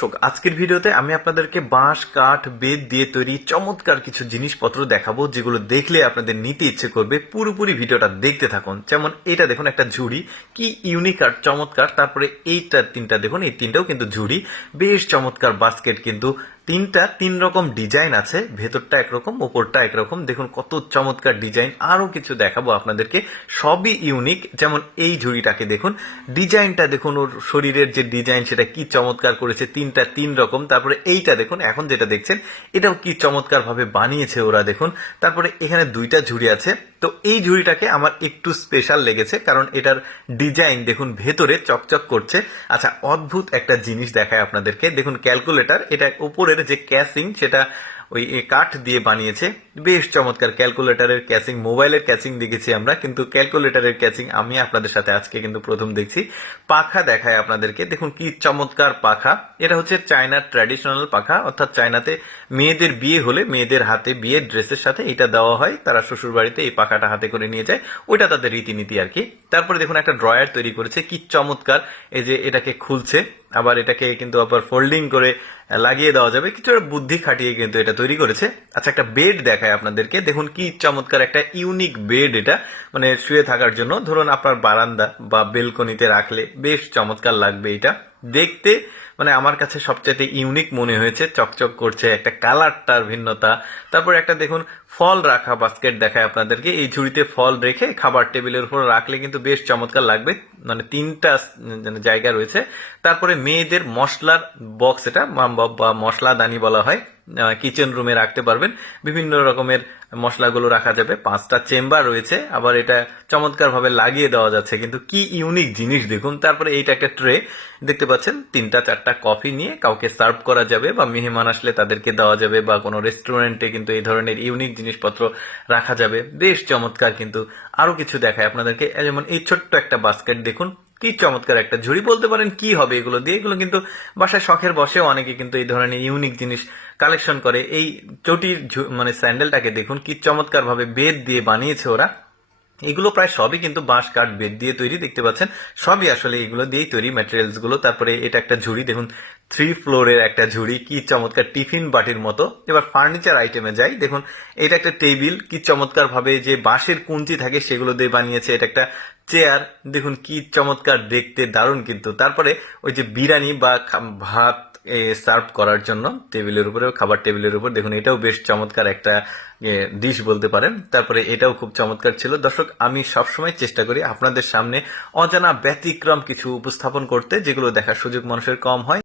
দর্শক, আজকের ভিডিওতে আমি আপনাদেরকে বাঁশ, কাঠ বেদ দিয়ে তৈরি চমৎকার কিছু জিনিসপত্র দেখাবো, যেগুলো দেখলে আপনাদের নিতে ইচ্ছে করবে। পুরোপুরি ভিডিওটা দেখতে থাকুন। যেমন এটা দেখুন, একটা ঝুড়ি। কি ইউনিক আর চমৎকার। তারপরে এইটা, তিনটা দেখুন, এই তিনটাও কিন্তু ঝুড়ি। বেশ চমৎকার বাস্কেট কিন্তু তিনটা, তিন রকম ডিজাইন আছে, ভেতরটা একরকম ওপরটা একরকম। দেখুন কত চমৎকার ডিজাইন। আরও কিছু দেখাবো আপনাদেরকে। সবই ইউনিক যেমন এই ঝুড়িটাকে দেখুন। ডিজাইনটা দেখুন, ওর শরীরের যে ডিজাইন, সেটা কি চমৎকার করেছে। তিনটা, তিন রকম। তারপরে এইটা দেখুন, এখন যেটা দেখছেন, এটাও কি চমৎকার ভাবে বানিয়েছে ওরা দেখুন। তারপরে এখানে দুইটা ঝুড়ি আছে। তো এই ঝুড়িটাকে আমার একটু স্পেশাল লেগেছে, কারণ এটার ডিজাইন দেখুন, ভেতরে চকচক করছে। আচ্ছা অদ্ভুত একটা জিনিস দেখায় আপনাদেরকে। দেখুন ক্যালকুলেটর এটা উপরের যে ক্যাসিং, সেটা ওই কাঠ দিয়ে বানিয়েছে। বেশ চমৎকার ক্যালকুলেটরের ক্যাচিং মোবাইলের ক্যাচিং দেখেছি আমরা, কিন্তু ক্যালকুলেটরের ক্যাচিং আমি আপনাদের সাথে আজকে কিন্তু প্রথম দেখছি। পাখা দেখায় আপনাদেরকে, দেখুন কি চমৎকার পাখা। এটা হচ্ছে চায়নার ট্র্যাডিশনাল পাখা, অর্থাৎ চায়নাতে মেয়েদের বিয়ে হলে মেয়েদের হাতে বিয়ের ড্রেসের সাথে এটা দেওয়া হয়, তারা শ্বশুর বাড়িতে এই পাখাটা হাতে করে নিয়ে যায়। ওইটা তাদের রীতিনীতি আর কি। তারপরে দেখুন একটা ড্রয়ার তৈরি করেছে, কি চমৎকার, এই যে এটাকে খুলছে। আবার এটাকে কিন্তু আবার ফোল্ডিং করে লাগিয়ে দেওয়া যাবে। কিছু একটা বুদ্ধি খাটিয়ে কিন্তু এটা তৈরি করেছে। আচ্ছা একটা বেড দেখায় আপনাদেরকে। দেখুন কি চমৎকার একটা ইউনিক বেড এটা। মানে শুয়ে থাকার জন্য। ধরুন আপনার বারান্দা বা বেলকনিতে রাখলে বেশ চমৎকার লাগবে এটা। দেখতে মানে আমার কাছে সবচেয়ে ইউনিক মনে হয়েছে চকচক করছে একটা কালারটার ভিন্নতা। তারপর একটা দেখুন ফল রাখা বাস্কেট দেখায় আপনাদেরকে। এই ঝুড়িতে ফল রেখে খাবার টেবিলের উপর রাখলে কিন্তু বেশ চমৎকার লাগবে। মানে তিনটা উম, জায়গা রয়েছে। তারপরে মেয়েদের মশলার বক্স এটা বা- বা মশলা দানি বলা হয়। কিচেন রুমে রাখতে পারবেন। বিভিন্ন রকমের মশলাগুলো রাখা যাবে। পাঁচটা চেম্বার রয়েছে। আবার এটা চমৎকার ভাবে লাগিয়ে দেওয়া যাচ্ছে। কিন্তু কি ইউনিক জিনিস দেখুন। তারপরে এইটা একটা ট্রে দেখতে পাচ্ছেন? তিনটা, চারটা কফি নিয়ে কাউকে সার্ভ করা যাবে বা মেহমান আসলে তাদেরকে দেওয়া যাবে বা কোনো রেস্টুরেন্টে কিন্তু এই ধরনের ইউনিক জিনিসপত্র রাখা যাবে। বেশ চমৎকার কিন্তু আরও কিছু দেখায় আপনাদেরকে। যেমন এই ছোট্ট একটা বাস্কেট দেখুন। কি চমৎকার একটা ঝুড়ি বলতে পারেন, কি হবে এগুলো দিয়ে? এগুলো কিন্তু বাসায় শখের বসেও অনেকে কিন্তু এই ধরনের ইউনিক জিনিস কালেকশন করে। এই চটির মানে স্যান্ডেলটাকে দেখুন, কি চমৎকার ভাবে বেদ দিয়ে বানিয়েছে ওরা। এগুলো প্রায় সবই কিন্তু বাঁশ, কাঠ বেদ দিয়ে তৈরি, দেখতে পাচ্ছেন? সবই আসলে এগুলো দিয়েই তৈরি ম্যাটেরিয়ালসগুলো। তারপরে এটা একটা ঝুড়ি, দেখুন থ্রি ফ্লোরের একটা ঝুড়ি, কি চমৎকার টিফিন বাটির মতো। এবার ফার্নিচার আইটেমে যাই, দেখুন, এটা একটা টেবিল, কি চমৎকার ভাবে যে বাঁশের কুঞ্চি থাকে সেগুলো দিয়ে বানিয়েছে, এটা একটা চেয়ার দেখুন, কি চমৎকার দেখতে, দারুণ কিন্তু। তারপরে ওই যে বিরিয়ানি বা ভাত সার্ভ করার জন্য, টেবিলের উপরে, খাবার টেবিলের উপর, দেখুন, এটাও বেশ চমৎকার একটা ডিশ বলতে পারেন। তারপরে এটাও খুব চমৎকার ছিল। দর্শক, আমি সবসময় চেষ্টা করি আপনাদের সামনে অজানা ব্যতিক্রম কিছু উপস্থাপন করতে, যেগুলো দেখার সুযোগ মানুষের কম হয়।